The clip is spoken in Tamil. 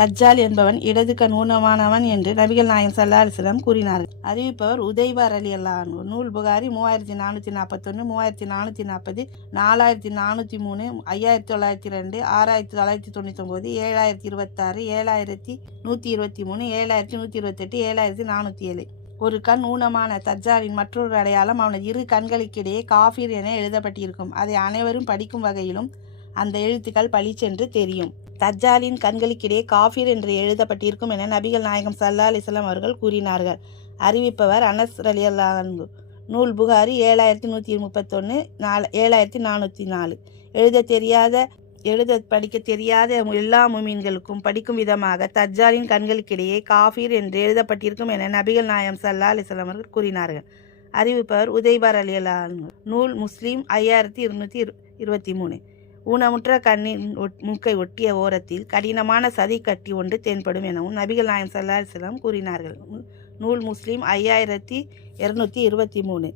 தஜ்ஜால் என்பவன் இடது கண் ஊனமானவன் என்று நபிகள் நாயகம் சல்லா அலிஸ்லாம் கூறினார்கள். அறிவிப்பவர் உதைபார் அலி அல்லான் நூல் புகாரி மூவாயிரத்தி நானூற்றி நாற்பத்தொன்று மூவாயிரத்தி நானூற்றி நாற்பது நாலாயிரத்தி நானூற்றி மூணு ஐயாயிரத்தி தொள்ளாயிரத்தி ரெண்டு ஆறாயிரத்தி தொள்ளாயிரத்தி தொண்ணூத்தொம்பது ஏழாயிரத்தி இருபத்தாறு ஏழாயிரத்தி நூற்றி இருபத்தி மூணு ஏழாயிரத்தி நூற்றி இருபத்தெட்டு ஏழாயிரத்தி நானூற்றி ஏழு. ஒரு கண் ஊனமான தஜ்ஜாலின் மற்றொரு அடையாளம் அவனது இரு கண்களுக்கிடையே காஃபிர் என எழுதப்பட்டிருக்கும். அதை அனைவரும் படிக்கும் வகையிலும் அந்த எழுத்துக்கள் பளிச்சென்று தெரியும். தஜ்ஜாலின் கண்களுக்கிடையே காஃபிர் என்று எழுதப்பட்டிருக்கும் என நபிகள் நாயகம் சல்லா அலிஸ்லாம் அவர்கள் கூறினார்கள். அறிவிப்பவர் அனஸ் அலி அல்லாஹு நூல் புகாரி ஏழாயிரத்தி நூற்றி முப்பத்தொன்று நாலு ஏழாயிரத்தி நானூற்றி நாலு. எழுத தெரியாத எழுத படிக்க தெரியாத எல்லா முமீன்களுக்கும் படிக்கும் விதமாக தஜ்ஜாலின் கண்களுக்கிடையே காஃபீர் என்று எழுதப்பட்டிருக்கும் என நபிகள் நாயம் சல்லா அலிஸ்லாம் அவர்கள் கூறினார்கள். அறிவிப்பவர் உதய்பார் அலி அல்லாஹ் நூல் முஸ்லீம் ஐயாயிரத்தி இருநூற்றி இரு இருபத்தி மூணு. ஊனமுற்ற கண்ணின் ஒட்- மூக்கை ஒட்டிய ஓரத்தில் கடினமான சதி கட்டி ஒன்று தென்படும் எனவும் நபிகள் நாயம் சல்லா அலிஸ்லாம் கூறினார்கள். நூல் முஸ்லீம் ஐயாயிரத்தி இருநூற்றி இருபத்தி மூணு.